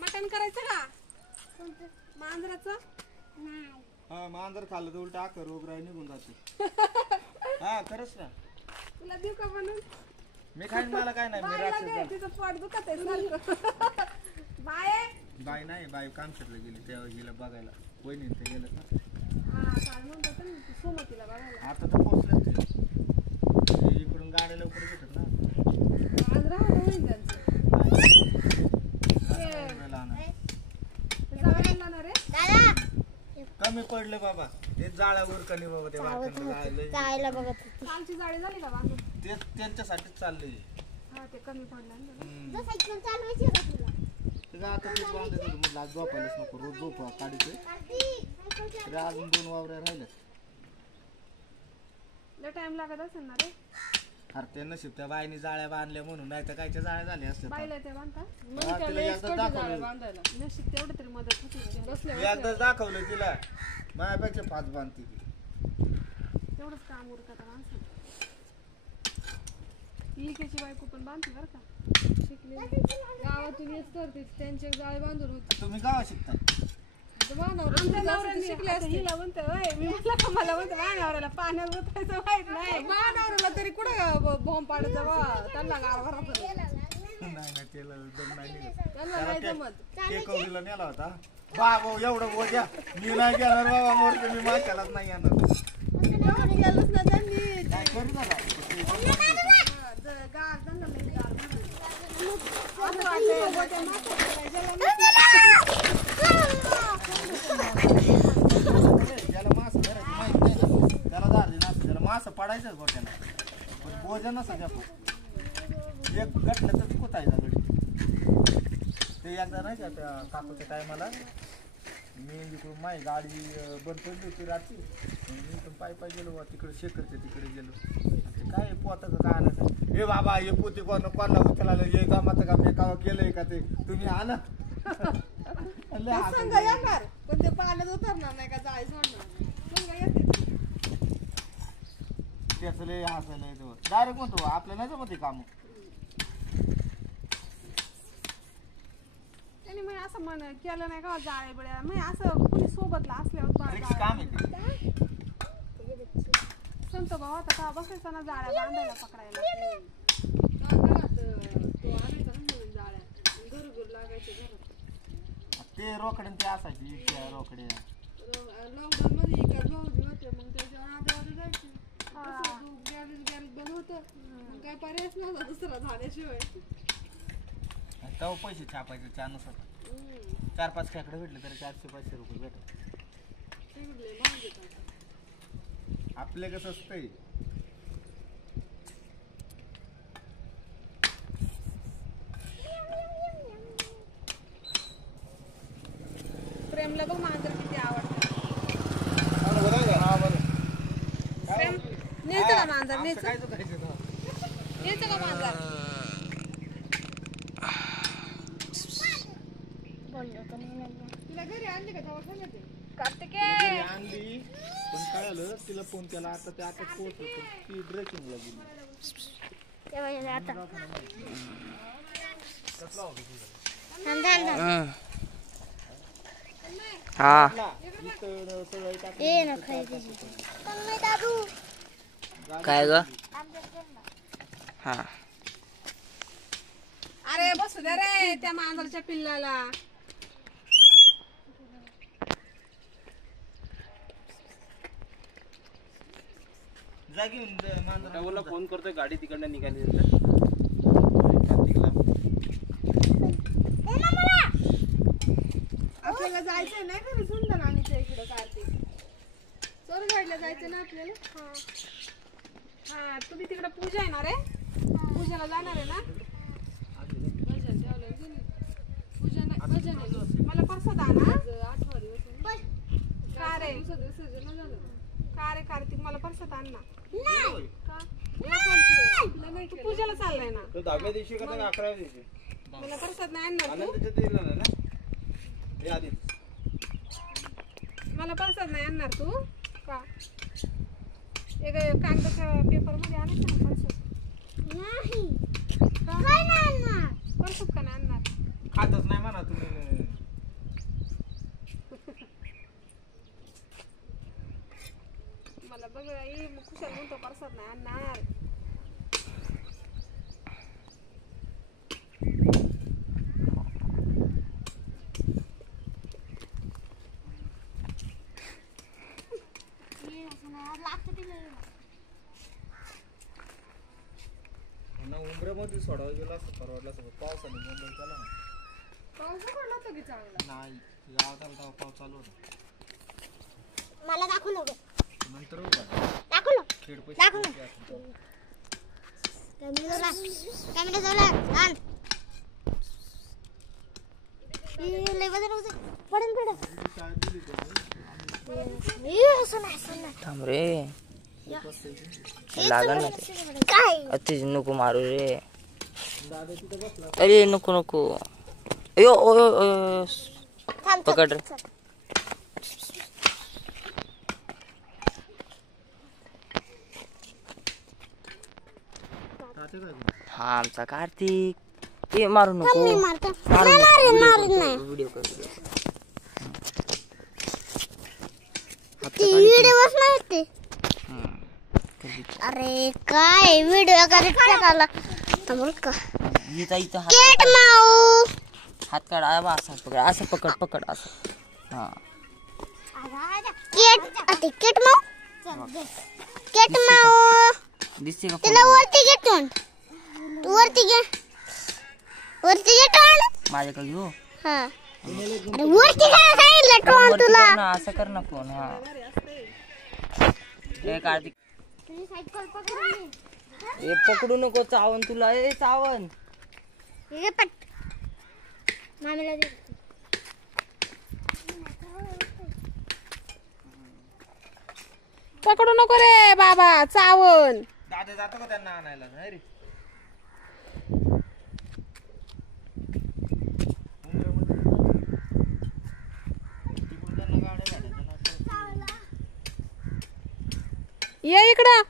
मटण करायचं का मांजराचं? हा मांजर खाल्लं तर उलट आकर रोगराई निघून जाते. हा खरंच ना. तुला देऊ का म्हणून? मी खाईन मला काय नाही. मी राक्षस तिचं पोट दुखत आहे सारखं. बाई नाही बाई काम शेतला गेली तेव्हा गेला बघायला. वहिनी ते गेलं ना. हा काल म्हणतो ना सोमतीला बघायला. आता तर पोहोचले ते इकडून गाड्या लवकर भेटत ना. आज राहणं होईल त्यांचं. कमी पडले बाबा ते जाळ्यावर कणी बाबा ते जायला बघत कालची जाळी झाली का बांधून? ते त्यांच्यासाठीच चाललंय. हा ते कमी पडलं ना. सायकल चालवायची का तुला? ते आता तेच बांधायचं म्हटलं आज झोपायलाच नको रोज झोपा काढीचे तरी अजून 2 वावऱ्या राहिल्या. लय टाइम लागत असेल ना रे. अरे ते नशीब त्या बाईने जाळ्या बांधल्या म्हणून नाही तर कायच्या जाळ्या झाल्या असत्या. बाईला ते बांधता तिला एकदा दाखवलं नशीब तेवढं तरी मदत होती बसले एकदा दाखवलं तिला माझ्यापेक्षा 5 बांधते ती. तेवढंच काम उरकत माणसं. लिकेची बायको पण बांधते बरं का. शिकले गावातून येत तर त्यांचे जाळे बांधून होते. तुम्ही गावात शिकताय? आमच्या नवऱ्याने शिकले असते. हिला म्हणते मी म्हटलं का मला म्हणते मानावऱ्याला पाण्यात उतरायचं माहित नाही. मानावऱ्याला तरी कुठं बॉम्ब पाडायचं बा त्यांना गावावर नाही त्याला दम नाही निघत. त्यांना नाही जमत. ते कवडीला नेला होता बाबा एवढं बोजा मी नाही घेणार बाबा मोरके मी माशालाच नाही येणार. केलंच ना त्यांनी काय करू नका ज्याला मास धरायचं माहित नाही ना त्याला दार देणार. त्याला मास पडायचं गोट्याला पण बोजा नसा द्या एक गटलं तर कुतायचा गडी. ते एकदा नाही का त्या काकूच्या टायमाला मी इकडून माझी गाडी बंद पडली होती रात्री. मी इकडून पाय गेलो बा तिकडे शेखरच्या तिकडे गेलो. ते काय पोताचं काय आणायचं हे बाबा हे पोती कोणाला उचलायला हे कामाचं काम मी कावा केलंय का ते तुम्ही आणा येणार पण ते पाण्यात उतरणार नाही का जाय सोडणार येते त्याच लय हसायला येतो डायरेक्ट म्हणतो आपल्या नाही जमत काम. त्यांनी मग असं म्हण केलं नाही का जाळे बिळ्या मग असं कुणी सोबतला असल्यावर काम आहे संत भाऊ आता का बसायचा ना जाळ्या बांधायला पकडायला. ते रोकडे ते असायची रोकडे लॉकडाऊन मध्ये भाऊजी होते मग त्याच्या आधार जायचे बंद होत मग काय पर्यायच नव्हता दुसरा झाल्याशिवाय. तेव्हा पैसे छापायचे 4-5 खेकडे भेटले तरी 400-500 रुपये भेटत. आपले कसं असतंय प्रेमला बघ मांजर किती आवडतं. प्रेम नेतं का मांजर नेतं का मांजर? तिला घरी आणली का दवाखान्यात आणली पण कळालं तिला फोन केला आता ते आता पोहोचलो ती ड्रेसिंगला गेली. काय ग? हा अरे बसू दे रे त्या मांजरच्या पिल्लाला. मांजराला फोन करतोय गाडी तिकडनं निघाली. आपल्याला जायचंय नाही का सुंदर आणि इकडं कार्तिक चोरघाटला जायचं ना आपल्याला. हा तुम्ही तिकडे पूजा येणार आहे पूजाला जाणार आहे ना. भजन मला परसाद आणा 8 दिवस का रे का रे कार्तिक मला परसाद आण ना. तू पूजाला चाललाय ना. 10व्या दिवशी का 11व्या दिवशी मला परसाद नाही आणणार मला परसाद नाही आणणार तू का. एक कागदाच्या पेपर मध्ये आणायचं ना परसाद. काय नाही आणणार. परसूत का नाही आणणार? खातच नाही म्हणा तुम्ही. मला बघ आई मग कुशाल म्हणतो परसात नाही आणणार. हे असं नाही, आज लागतं ते लय. उमऱ्यामध्ये सोडावं गेलं असं परवडलं असं पावसाने मुंबई केला ना. पाऊस पडला होता की चांगला? नाही गावात आला तेव्हा पाऊस चालू होता. मला दाखव नको. नंतर उभा दाखव नको. खेड दाखव पैसे ना. कॅमेरा जवळ आण. हे लय वजन होतं. पडन हे असं नाही. थांब रे लागल ना ते. काय अति नको मारू रे. अरे नको नको. अयो ओयो ओयो. थांब पकड रे. हा आमचा कार्तिक. ए मारू नको. मी मारतो. मारू मारीन नाही. व्हिडिओ कर. ती व्हिडिओच नाही ते. अरे काय व्हिडिओ करेक्ट आला. थांब का. इथं इथं हात केट माऊ. हात काढ. असं पकड. असं पकड पकड असं. हा केट अति केट माऊ. केट माऊ. दिसते का त्याला वरती घे तोंड. तू वरती घे. वरती घे तोंड. माझ्याकडे घेऊ. हा. अरे वरती घ्यायला सांगितलं तोंड वरती तुला. कर ना, असं कर ना फोन. हा ए कार्तिक तुझी सायकल पकडून ए पकडू नको. चावन तुला. ए चावन. घे पट. मामीला दे. पकडू नको रे बाबा चावण. दादा जातो का त्यांना आणायला नाही रे. ये इकडं.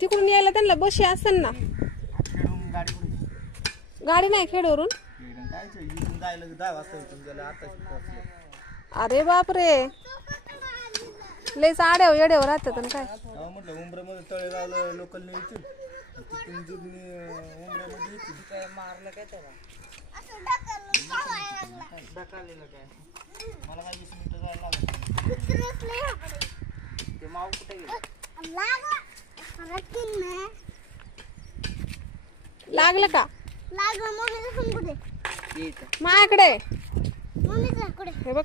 तिकडून यायला त्यांना बशी असेल ना. खेळून गाडी कुठे गाडी नाही खेडवरून. काय इथून जायला 10 वाजता इथून गेलं आता पोहोचलो. अरे बापरे लयच आड्याव येड्याव राहतात आणि काय. हा म्हटलं उमऱ्यामध्ये तळेगावला लोकलने येतील तिथून जुनी उमऱ्यामध्ये येतील. काय मारलं काय त्याला. ढकललेलं काय. मला काय 20 मिनिटं जायला लागलं. ते माऊ कुठे गेलं. लागलं का लागलं मम्मीला सांग कुठे. ये इथं. माझ्याकडे मम्मीचा कुठे. हे बघ.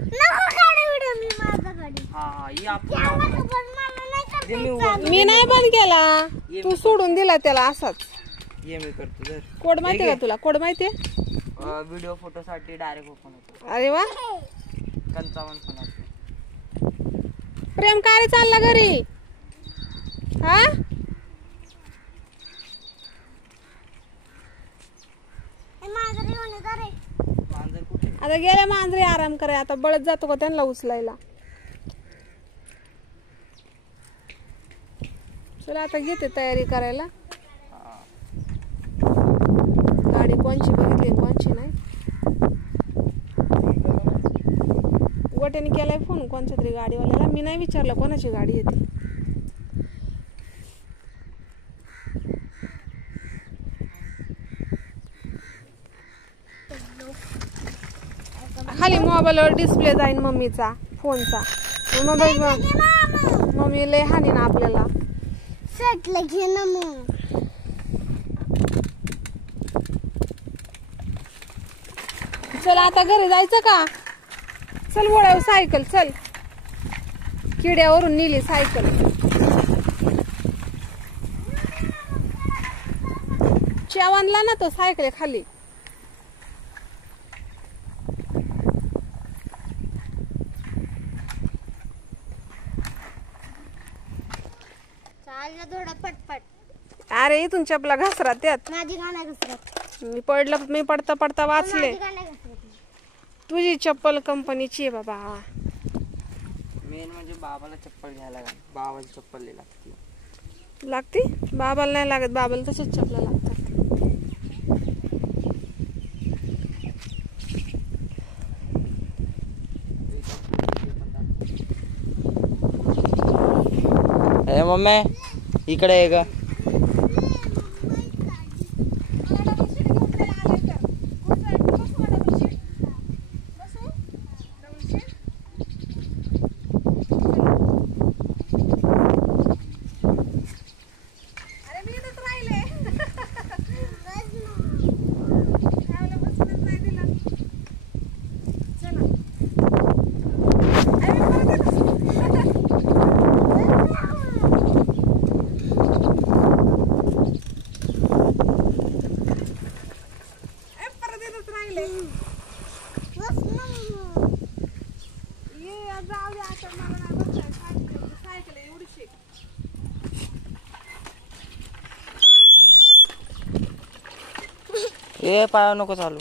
नको काढू व्हिडिओ मी माझा काढी. हा हा ये आपण पण मला नाही ये मी करता वर- मी नाही बंद केला. तू सोडून दिला त्याला असाच. ये मी करतो जर कोड माहितीये का तुला. कोड माहितीये. व्हिडिओ फोटो साठी डायरेक्ट ओपन होतो. अरे वा 55 फणात. प्रेम काय रे चालला घरी. हा माझा रिवण रे. मांजर कुठे. आता गेल्या मांजरे आराम कराय. आता बळत जातो का त्यांना उचलायला. चला आता घेते तयारी करायला. गाडी कोणची बघितली कोणची नाही. गोट्याने केलाय फोन कोणच्या तरी गाडीवाल्याला. मी नाही विचारलं कोणाची गाडी येते. खाली मोबाईलवर डिस्प्ले जाईन मम्मीचा फोनचा. मम्मी लय हानी ना आपल्याला. सेटला घे ना मग. चल आता घरी जायचं का. चल बोळाव सायकल चल. किड्यावरून नेली सायकल. चेवानला ना तो सायकल खाली. चाललं थोडं पटपट. अरे इथून चपला घसरा त्यात. माझी गाणं घसरत. मी पडता पडता वाचले. माझी गाणं घसरत. तुझी चप्पल कंपनीची आहे बाबा. मेन म्हणजे बाबाला चप्पल घ्यायला लागली. बाबाची चप्पल लागते. लागते बाबाला नाही लागत, बाबाला तसेच चपला लागतात. ए मम्मी इकडे ये ग. ए पाया नको चालू.